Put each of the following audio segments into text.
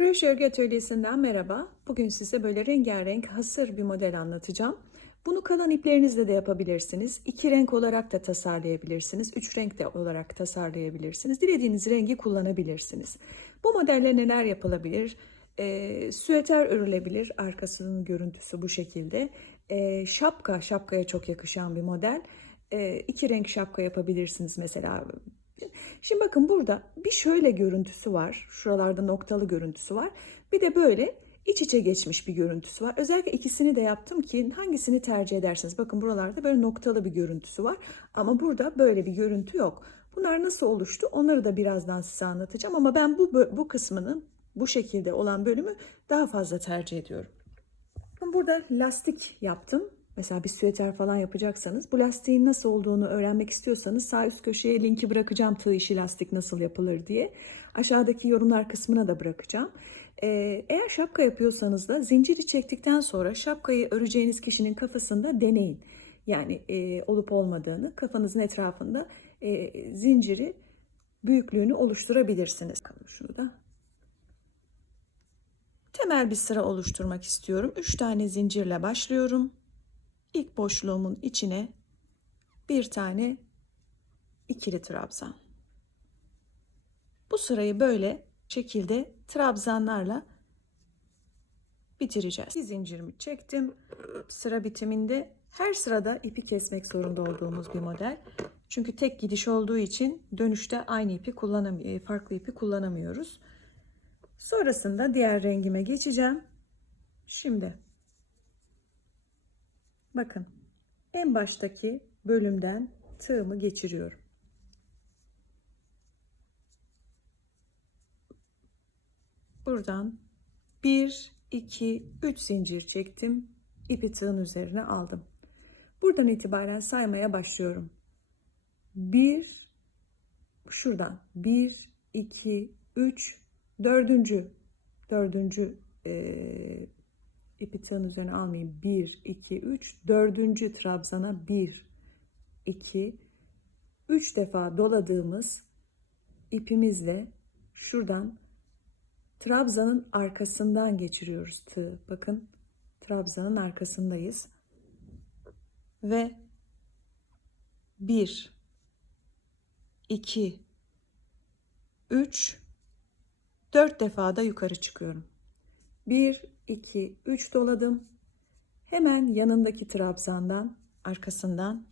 Kreş Örgü Atölyesi'nden merhaba. Bugün size böyle rengarenk hasır bir model anlatacağım. Bunu kalan iplerinizle de yapabilirsiniz. İki renk olarak da tasarlayabilirsiniz. Üç renk de olarak tasarlayabilirsiniz. Dilediğiniz rengi kullanabilirsiniz. Bu modelle neler yapılabilir? Ee, süeter örülebilir. Arkasının görüntüsü bu şekilde. Ee, şapka, şapkaya çok yakışan bir model. Ee, iki renk şapka yapabilirsiniz mesela Şimdi bakın burada bir şöyle görüntüsü var. Şuralarda noktalı görüntüsü var. Bir de böyle iç içe geçmiş bir görüntüsü var. Özellikle ikisini de yaptım ki hangisini tercih edersiniz? Bakın buralarda böyle noktalı bir görüntüsü var. Ama burada böyle bir görüntü yok. Bunlar nasıl oluştu? Onları da birazdan size anlatacağım. Ama ben bu, bu kısmının bu şekilde olan bölümü daha fazla tercih ediyorum. Burada lastik yaptım. Mesela bir süeter falan yapacaksanız bu lastiğin nasıl olduğunu öğrenmek istiyorsanız sağ üst köşeye linki bırakacağım tığ işi lastik nasıl yapılır diye. Aşağıdaki yorumlar kısmına da bırakacağım. Ee, eğer şapka yapıyorsanız da zinciri çektikten sonra şapkayı öreceğiniz kişinin kafasında deneyin. Yani e, olup olmadığını kafanızın etrafında e, zinciri büyüklüğünü oluşturabilirsiniz. Şunu da. Temel bir sıra oluşturmak istiyorum. 3 tane zincirle başlıyorum ilk boşluğumun içine bir tane ikili trabzan. Bu sırayı böyle şekilde trabzanlarla bitireceğiz. Bir zincirimi çektim. Sıra bitiminde her sırada ipi kesmek zorunda olduğumuz bir model. Çünkü tek gidiş olduğu için dönüşte aynı ipi kullanamıyoruz, farklı ipi kullanamıyoruz. Sonrasında diğer rengime geçeceğim. Şimdi Bakın en baştaki bölümden tığımı geçiriyorum. Buradan 1, 2, 3 zincir çektim. İpi tığın üzerine aldım. Buradan itibaren saymaya başlıyorum. 1, şuradan 1, 2, 3, dördüncü, dördüncü e, ipi tığın üzerine almayayım. 1, 2, 3. Dördüncü trabzana 1, 2, 3 defa doladığımız ipimizle şuradan trabzanın arkasından geçiriyoruz tığ. Bakın trabzanın arkasındayız. Ve 1, 2, 3, 4 defa da yukarı çıkıyorum. 1, 2, 3 doladım. Hemen yanındaki trabzandan arkasından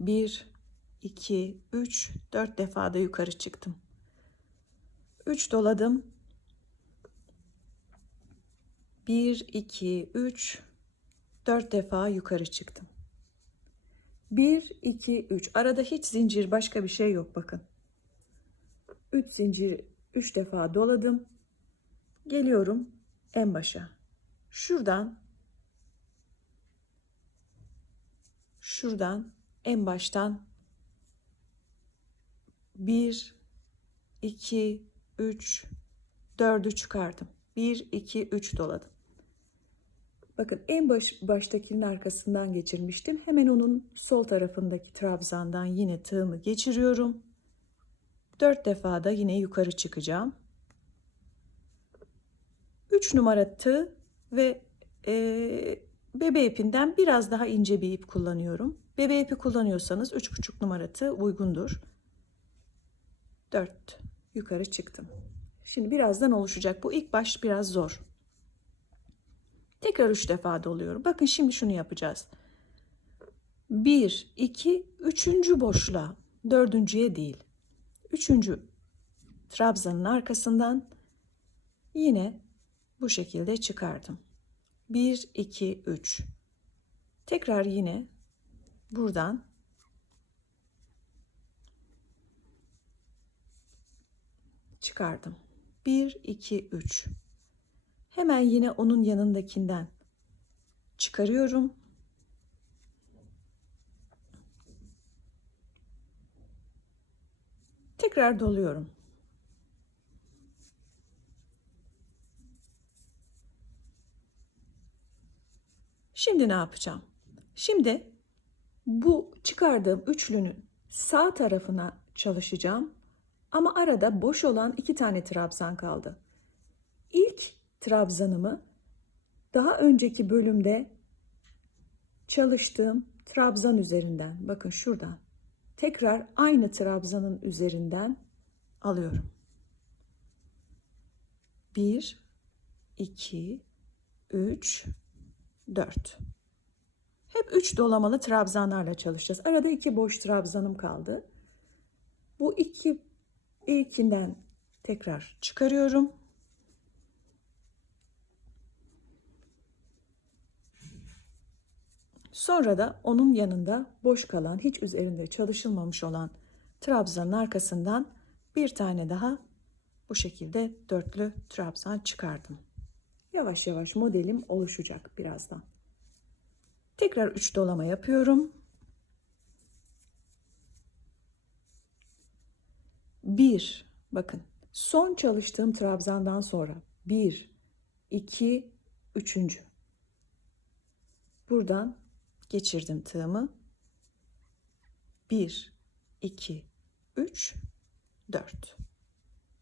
1, 2, 3, 4 defa da yukarı çıktım. 3 doladım. 1, 2, 3, 4 defa yukarı çıktım. 1, 2, 3. Arada hiç zincir başka bir şey yok bakın. 3 zincir 3 defa doladım. Geliyorum en başa. Şuradan şuradan en baştan 1 2 3 4'ü çıkardım. 1 2 3 doladım. Bakın en baş, baştakinin arkasından geçirmiştim. Hemen onun sol tarafındaki trabzandan yine tığımı geçiriyorum. 4 defa da yine yukarı çıkacağım. 3 numara tığ ve e, bebe ipinden biraz daha ince bir ip kullanıyorum. Bebe ipi kullanıyorsanız 3,5 numara tığ uygundur. 4 yukarı çıktım. Şimdi birazdan oluşacak. Bu ilk baş biraz zor. Tekrar 3 defa doluyorum. Bakın şimdi şunu yapacağız. 1, 2, 3. boşluğa, dördüncüye değil. 3. trabzanın arkasından yine bu şekilde çıkardım. 1 2 3 tekrar yine buradan çıkardım. 1 2 3 hemen yine onun yanındakinden çıkarıyorum. Tekrar doluyorum Şimdi ne yapacağım? Şimdi bu çıkardığım üçlünün sağ tarafına çalışacağım. Ama arada boş olan iki tane trabzan kaldı. trabzanımı daha önceki bölümde çalıştığım trabzan üzerinden bakın şuradan tekrar aynı trabzanın üzerinden alıyorum. 1 2 3 4 Hep 3 dolamalı trabzanlarla çalışacağız. Arada iki boş trabzanım kaldı. Bu iki ilkinden tekrar çıkarıyorum. Sonra da onun yanında boş kalan, hiç üzerinde çalışılmamış olan trabzanın arkasından bir tane daha bu şekilde dörtlü trabzan çıkardım. Yavaş yavaş modelim oluşacak birazdan. Tekrar 3 dolama yapıyorum. 1 bakın son çalıştığım trabzandan sonra 1 2 3. Buradan geçirdim tığımı. 1 2 3 4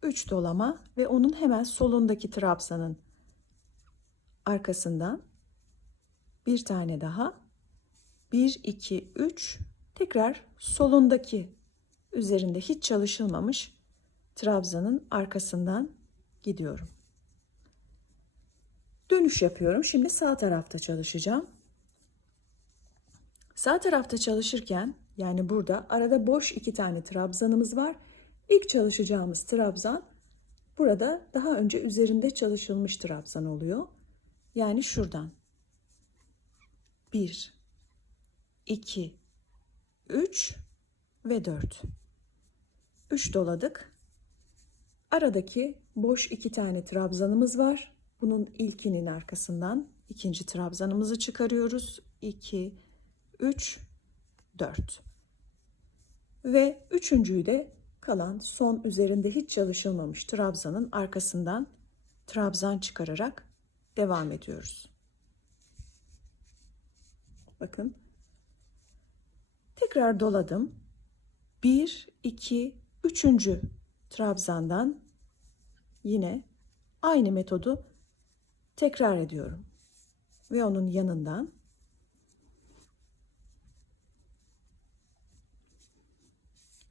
3 dolama ve onun hemen solundaki trabzanın arkasından bir tane daha 1 2 3 tekrar solundaki üzerinde hiç çalışılmamış trabzanın arkasından gidiyorum. Dönüş yapıyorum. Şimdi sağ tarafta çalışacağım. Sağ tarafta çalışırken yani burada arada boş iki tane trabzanımız var. İlk çalışacağımız trabzan burada daha önce üzerinde çalışılmış trabzan oluyor. Yani şuradan. 1 2 3 ve 4. 3 doladık. Aradaki boş iki tane trabzanımız var. Bunun ilkinin arkasından ikinci trabzanımızı çıkarıyoruz. 2 3 4. Ve üçüncüyü de kalan son üzerinde hiç çalışılmamış trabzanın arkasından trabzan çıkararak devam ediyoruz. Bakın. Tekrar doladım. 1 2 3. trabzandan yine aynı metodu tekrar ediyorum. Ve onun yanından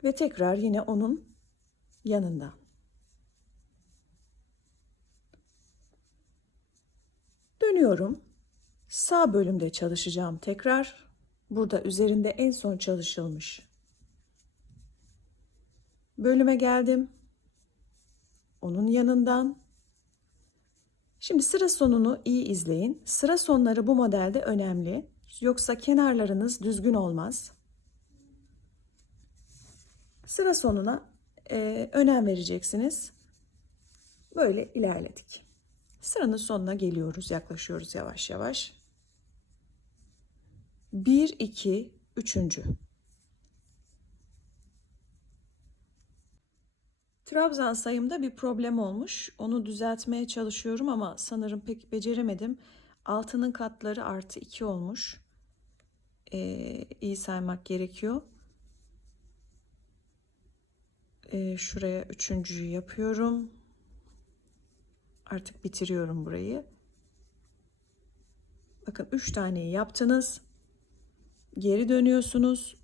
ve tekrar yine onun yanında. Dönüyorum. Sağ bölümde çalışacağım tekrar. Burada üzerinde en son çalışılmış. Bölüme geldim. Onun yanından. Şimdi sıra sonunu iyi izleyin. Sıra sonları bu modelde önemli. Yoksa kenarlarınız düzgün olmaz. Sıra sonuna e, önem vereceksiniz. Böyle ilerledik. Sıranın sonuna geliyoruz, yaklaşıyoruz yavaş yavaş. 1 2 3. Trabzan sayımda bir problem olmuş. Onu düzeltmeye çalışıyorum ama sanırım pek beceremedim. Altının katları artı 2 olmuş. Ee, iyi saymak gerekiyor. Ee, şuraya üçüncüyü yapıyorum. Artık bitiriyorum burayı. Bakın üç taneyi yaptınız. Geri dönüyorsunuz.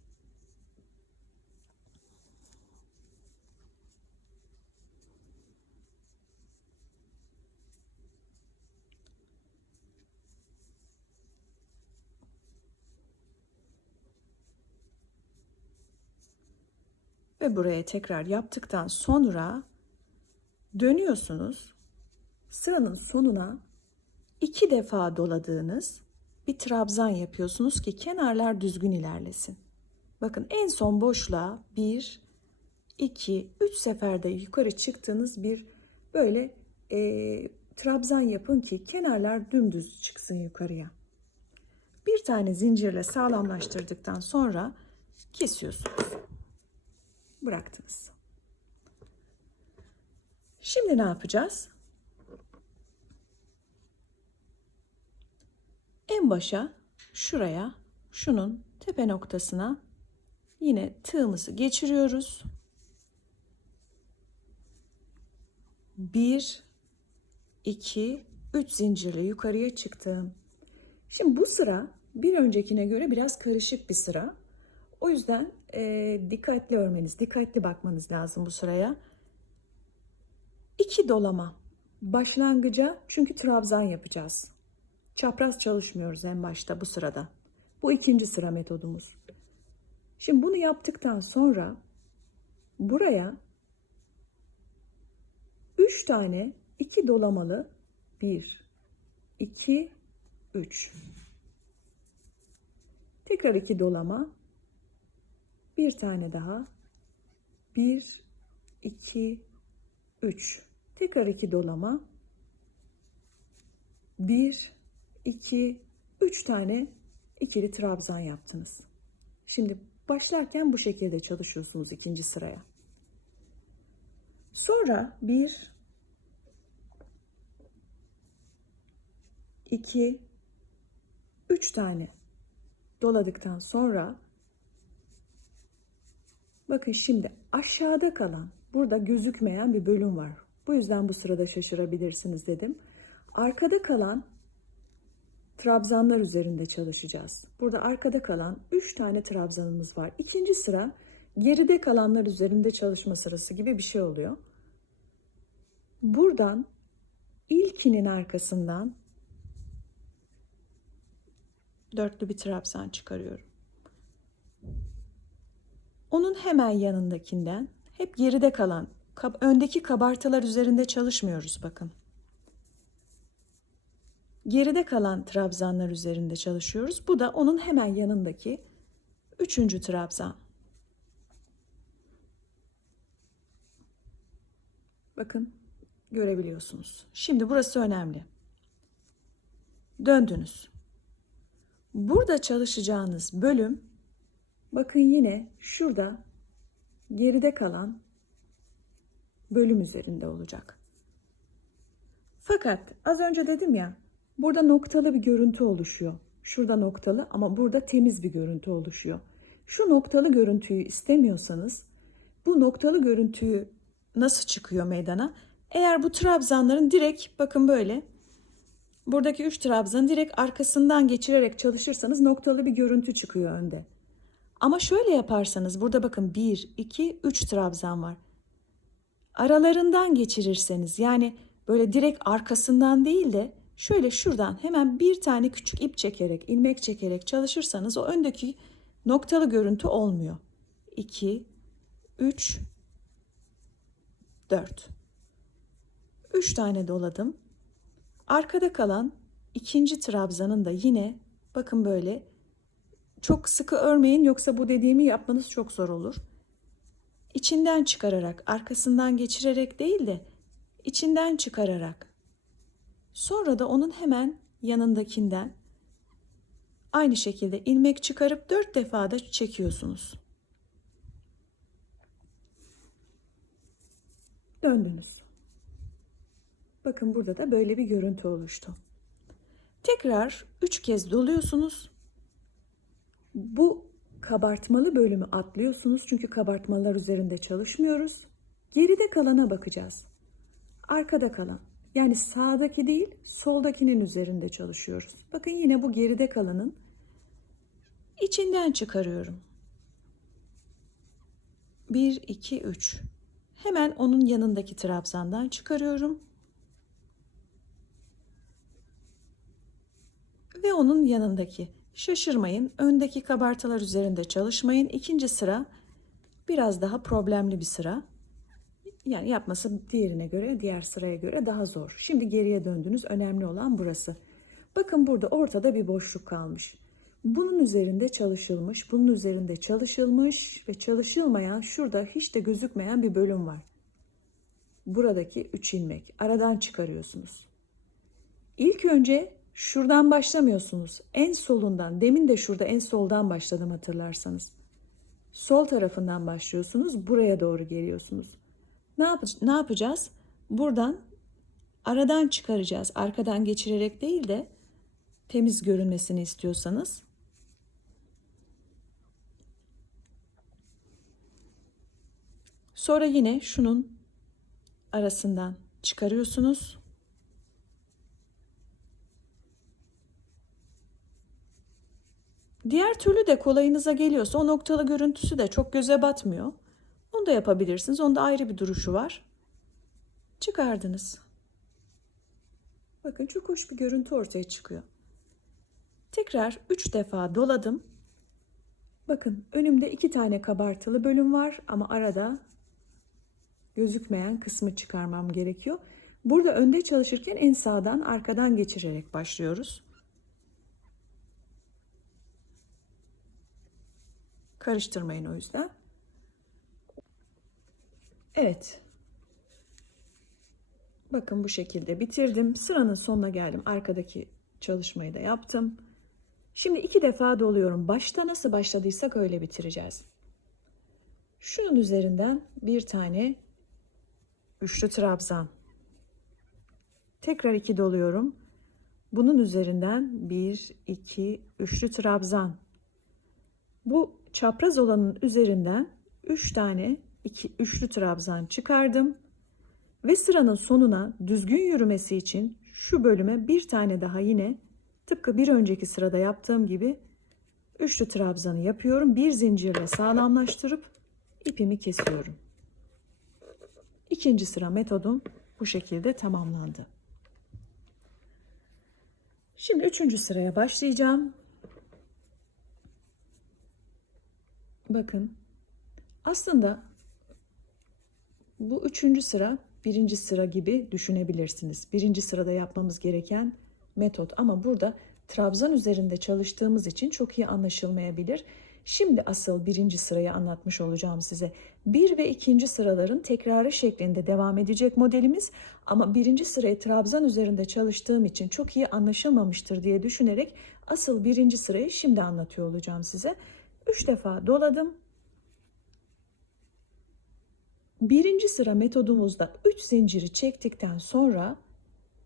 Ve buraya tekrar yaptıktan sonra dönüyorsunuz. Sıranın sonuna iki defa doladığınız bir trabzan yapıyorsunuz ki kenarlar düzgün ilerlesin. Bakın en son boşluğa bir, iki, üç seferde yukarı çıktığınız bir böyle e, trabzan yapın ki kenarlar dümdüz çıksın yukarıya. Bir tane zincirle sağlamlaştırdıktan sonra kesiyorsunuz. Bıraktınız. Şimdi ne yapacağız? En başa şuraya şunun tepe noktasına yine tığımızı geçiriyoruz. Bir, iki, 3 zincirle yukarıya çıktım. Şimdi bu sıra bir öncekine göre biraz karışık bir sıra. O yüzden e, dikkatli örmeniz, dikkatli bakmanız lazım bu sıraya. İki dolama başlangıca çünkü trabzan yapacağız. Çapraz çalışmıyoruz en başta bu sırada. Bu ikinci sıra metodumuz. Şimdi bunu yaptıktan sonra buraya 3 tane iki dolamalı 1 2 3 tekrar iki dolama bir tane daha 1 2 3 tekrar iki dolama 1 2 3 tane ikili trabzan yaptınız. Şimdi başlarken bu şekilde çalışıyorsunuz ikinci sıraya. Sonra 1 2 3 tane doladıktan sonra bakın şimdi aşağıda kalan burada gözükmeyen bir bölüm var. Bu yüzden bu sırada şaşırabilirsiniz dedim. Arkada kalan trabzanlar üzerinde çalışacağız. Burada arkada kalan 3 tane trabzanımız var. İkinci sıra geride kalanlar üzerinde çalışma sırası gibi bir şey oluyor. Buradan ilkinin arkasından dörtlü bir trabzan çıkarıyorum. Onun hemen yanındakinden hep geride kalan öndeki kabartılar üzerinde çalışmıyoruz bakın. Geride kalan trabzanlar üzerinde çalışıyoruz. Bu da onun hemen yanındaki üçüncü trabzan. Bakın görebiliyorsunuz. Şimdi burası önemli. Döndünüz. Burada çalışacağınız bölüm bakın yine şurada geride kalan bölüm üzerinde olacak. Fakat az önce dedim ya burada noktalı bir görüntü oluşuyor. Şurada noktalı ama burada temiz bir görüntü oluşuyor. Şu noktalı görüntüyü istemiyorsanız bu noktalı görüntüyü nasıl çıkıyor meydana? Eğer bu trabzanların direkt bakın böyle buradaki 3 trabzanı direkt arkasından geçirerek çalışırsanız noktalı bir görüntü çıkıyor önde. Ama şöyle yaparsanız burada bakın 1, 2, 3 trabzan var. Aralarından geçirirseniz yani böyle direkt arkasından değil de şöyle şuradan hemen bir tane küçük ip çekerek, ilmek çekerek çalışırsanız o öndeki noktalı görüntü olmuyor. 2, 3, 4. 3 tane doladım. Arkada kalan ikinci trabzanın da yine bakın böyle çok sıkı örmeyin yoksa bu dediğimi yapmanız çok zor olur. İçinden çıkararak, arkasından geçirerek değil de içinden çıkararak. Sonra da onun hemen yanındakinden aynı şekilde ilmek çıkarıp dört defa da çekiyorsunuz. Döndünüz. Bakın burada da böyle bir görüntü oluştu. Tekrar üç kez doluyorsunuz. Bu kabartmalı bölümü atlıyorsunuz çünkü kabartmalar üzerinde çalışmıyoruz. Geride kalana bakacağız. Arkada kalan yani sağdaki değil soldakinin üzerinde çalışıyoruz. Bakın yine bu geride kalanın içinden çıkarıyorum. 1 2 3 Hemen onun yanındaki trabzandan çıkarıyorum. Ve onun yanındaki şaşırmayın. Öndeki kabartılar üzerinde çalışmayın. İkinci sıra biraz daha problemli bir sıra. Yani yapması diğerine göre, diğer sıraya göre daha zor. Şimdi geriye döndünüz. Önemli olan burası. Bakın burada ortada bir boşluk kalmış. Bunun üzerinde çalışılmış, bunun üzerinde çalışılmış ve çalışılmayan şurada hiç de gözükmeyen bir bölüm var. Buradaki üç ilmek. Aradan çıkarıyorsunuz. İlk önce şuradan başlamıyorsunuz. En solundan, demin de şurada en soldan başladım hatırlarsanız. Sol tarafından başlıyorsunuz, buraya doğru geliyorsunuz. Ne, yap ne yapacağız? Buradan aradan çıkaracağız. Arkadan geçirerek değil de temiz görünmesini istiyorsanız. Sonra yine şunun arasından çıkarıyorsunuz. Diğer türlü de kolayınıza geliyorsa o noktalı görüntüsü de çok göze batmıyor. Onu da yapabilirsiniz. Onda ayrı bir duruşu var. Çıkardınız. Bakın çok hoş bir görüntü ortaya çıkıyor. Tekrar 3 defa doladım. Bakın önümde iki tane kabartılı bölüm var ama arada gözükmeyen kısmı çıkarmam gerekiyor. Burada önde çalışırken en sağdan arkadan geçirerek başlıyoruz. Karıştırmayın o yüzden. Evet. Bakın bu şekilde bitirdim. Sıranın sonuna geldim. Arkadaki çalışmayı da yaptım. Şimdi iki defa doluyorum. Başta nasıl başladıysak öyle bitireceğiz. Şunun üzerinden bir tane üçlü trabzan. Tekrar iki doluyorum. Bunun üzerinden bir, iki, üçlü trabzan. Bu çapraz olanın üzerinden üç tane iki, üçlü trabzan çıkardım. Ve sıranın sonuna düzgün yürümesi için şu bölüme bir tane daha yine tıpkı bir önceki sırada yaptığım gibi üçlü trabzanı yapıyorum. Bir zincirle sağlamlaştırıp ipimi kesiyorum. İkinci sıra metodum bu şekilde tamamlandı. Şimdi üçüncü sıraya başlayacağım. Bakın aslında bu üçüncü sıra birinci sıra gibi düşünebilirsiniz. Birinci sırada yapmamız gereken metot ama burada trabzan üzerinde çalıştığımız için çok iyi anlaşılmayabilir. Şimdi asıl birinci sırayı anlatmış olacağım size. Bir ve ikinci sıraların tekrarı şeklinde devam edecek modelimiz ama birinci sırayı trabzan üzerinde çalıştığım için çok iyi anlaşılmamıştır diye düşünerek asıl birinci sırayı şimdi anlatıyor olacağım size. Üç defa doladım. Birinci sıra metodumuzda 3 zinciri çektikten sonra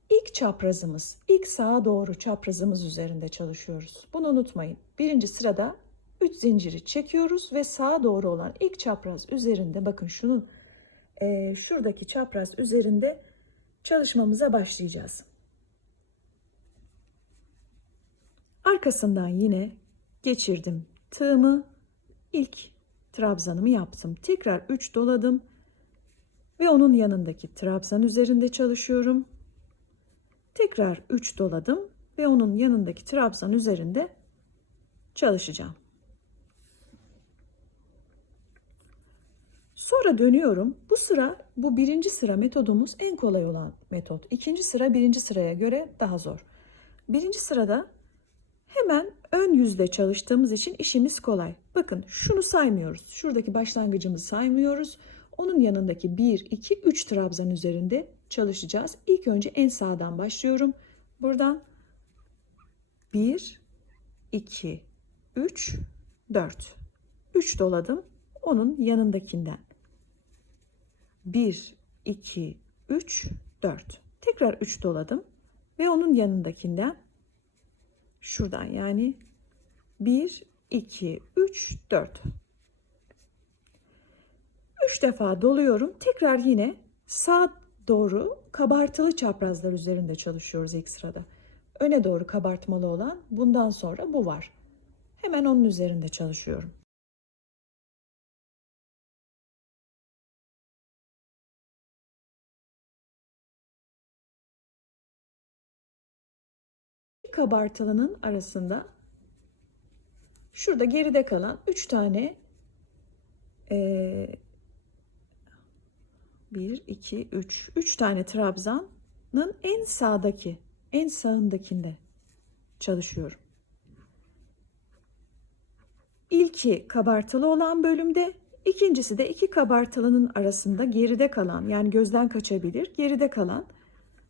ilk çaprazımız, ilk sağa doğru çaprazımız üzerinde çalışıyoruz. Bunu unutmayın. Birinci sırada 3 zinciri çekiyoruz ve sağa doğru olan ilk çapraz üzerinde bakın şunun e, şuradaki çapraz üzerinde çalışmamıza başlayacağız. Arkasından yine geçirdim tığımı ilk trabzanımı yaptım. Tekrar 3 doladım ve onun yanındaki trabzan üzerinde çalışıyorum. Tekrar 3 doladım ve onun yanındaki trabzan üzerinde çalışacağım. Sonra dönüyorum. Bu sıra bu birinci sıra metodumuz en kolay olan metot. İkinci sıra birinci sıraya göre daha zor. Birinci sırada hemen ön yüzde çalıştığımız için işimiz kolay. Bakın şunu saymıyoruz. Şuradaki başlangıcımızı saymıyoruz. Onun yanındaki 1, 2, 3 trabzan üzerinde çalışacağız. İlk önce en sağdan başlıyorum. Buradan 1, 2, 3, 4. 3 doladım. Onun yanındakinden. 1, 2, 3, 4. Tekrar 3 doladım. Ve onun yanındakinden şuradan yani 1, 2, 3, 4. 3 defa doluyorum. Tekrar yine sağ doğru kabartılı çaprazlar üzerinde çalışıyoruz ilk sırada. Öne doğru kabartmalı olan bundan sonra bu var. Hemen onun üzerinde çalışıyorum. kabartılının arasında şurada geride kalan 3 tane e, 1, 2, 3. 3 tane trabzanın en sağdaki, en sağındakinde çalışıyorum. İlki kabartılı olan bölümde, ikincisi de iki kabartılının arasında geride kalan, yani gözden kaçabilir, geride kalan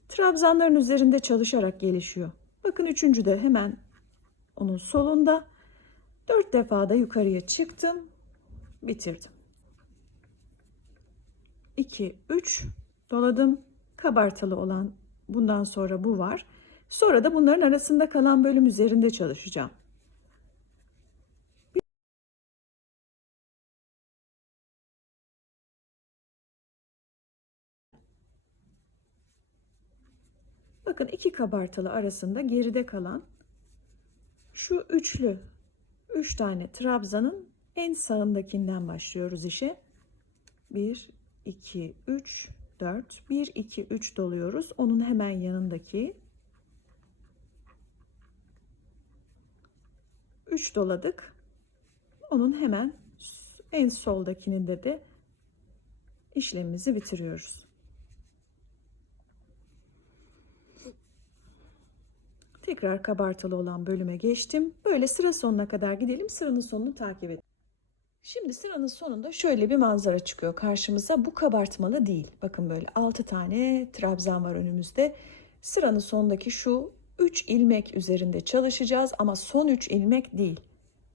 trabzanların üzerinde çalışarak gelişiyor. Bakın üçüncü de hemen onun solunda. Dört defa da yukarıya çıktım, bitirdim. 2, 3 doladım. Kabartılı olan bundan sonra bu var. Sonra da bunların arasında kalan bölüm üzerinde çalışacağım. Bakın iki kabartılı arasında geride kalan şu üçlü 3 tane trabzanın en sağındakinden başlıyoruz işe. 1 2 3 4 1 2 3 doluyoruz. Onun hemen yanındaki 3 doladık. Onun hemen en soldakinde de işlemimizi bitiriyoruz. Tekrar kabartılı olan bölüme geçtim. Böyle sıra sonuna kadar gidelim. Sıranın sonunu takip edelim. Şimdi sıranın sonunda şöyle bir manzara çıkıyor karşımıza. Bu kabartmalı değil. Bakın böyle 6 tane trabzan var önümüzde. Sıranın sonundaki şu 3 ilmek üzerinde çalışacağız ama son 3 ilmek değil.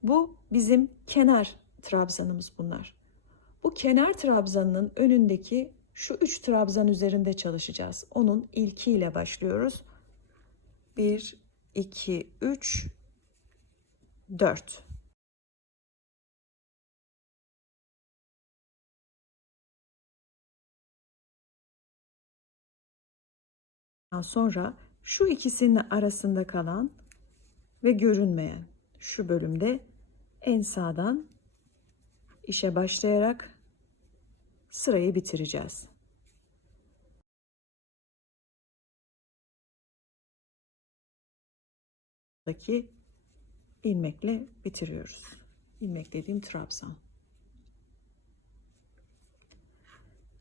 Bu bizim kenar trabzanımız bunlar. Bu kenar trabzanının önündeki şu 3 trabzan üzerinde çalışacağız. Onun ilkiyle başlıyoruz. 1 2 3 4 sonra şu ikisinin arasında kalan ve görünmeyen şu bölümde en sağdan işe başlayarak sırayı bitireceğiz. Daki ilmekle bitiriyoruz. İlmek dediğim trabzan.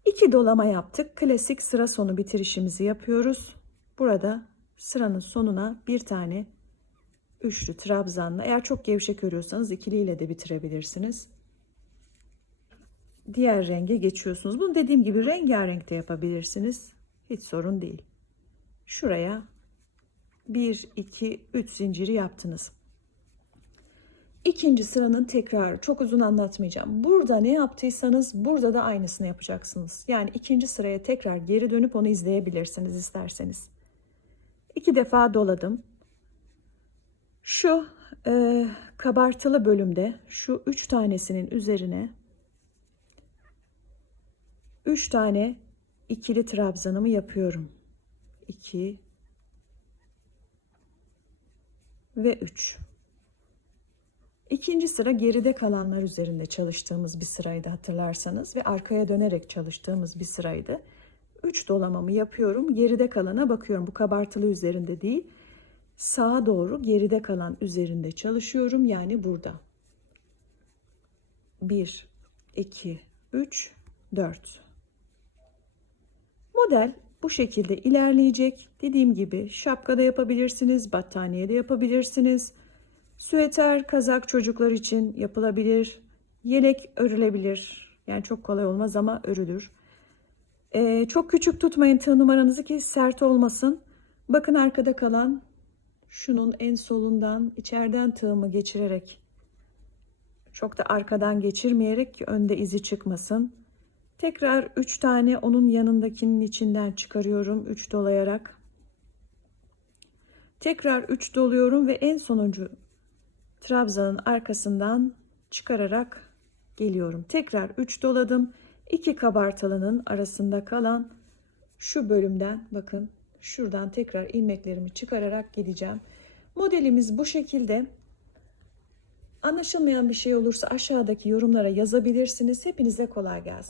İki dolama yaptık. Klasik sıra sonu bitirişimizi yapıyoruz. Burada sıranın sonuna bir tane üçlü trabzanla eğer çok gevşek örüyorsanız ikiliyle de bitirebilirsiniz. Diğer renge geçiyorsunuz. Bunu dediğim gibi rengarenk de yapabilirsiniz. Hiç sorun değil. Şuraya 1, 2, 3 zinciri yaptınız. İkinci sıranın tekrarı çok uzun anlatmayacağım. Burada ne yaptıysanız burada da aynısını yapacaksınız. Yani ikinci sıraya tekrar geri dönüp onu izleyebilirsiniz isterseniz. İki defa doladım. Şu e, kabartılı bölümde şu üç tanesinin üzerine üç tane ikili trabzanımı yapıyorum. 2 ve 3. İkinci sıra geride kalanlar üzerinde çalıştığımız bir sıraydı hatırlarsanız ve arkaya dönerek çalıştığımız bir sıraydı. 3 dolamamı yapıyorum. Geride kalana bakıyorum. Bu kabartılı üzerinde değil. Sağa doğru geride kalan üzerinde çalışıyorum. Yani burada. 1, 2, 3, 4. Model bu şekilde ilerleyecek. Dediğim gibi şapka da yapabilirsiniz, battaniye de yapabilirsiniz. Süeter, kazak çocuklar için yapılabilir. Yelek örülebilir. Yani çok kolay olmaz ama örülür. Ee, çok küçük tutmayın tığ numaranızı ki sert olmasın. Bakın arkada kalan şunun en solundan içeriden tığımı geçirerek çok da arkadan geçirmeyerek ki önde izi çıkmasın. Tekrar 3 tane onun yanındakinin içinden çıkarıyorum 3 dolayarak. Tekrar 3 doluyorum ve en sonuncu trabzanın arkasından çıkararak geliyorum. Tekrar 3 doladım. 2 kabartılının arasında kalan şu bölümden bakın şuradan tekrar ilmeklerimi çıkararak gideceğim. Modelimiz bu şekilde. Anlaşılmayan bir şey olursa aşağıdaki yorumlara yazabilirsiniz. Hepinize kolay gelsin.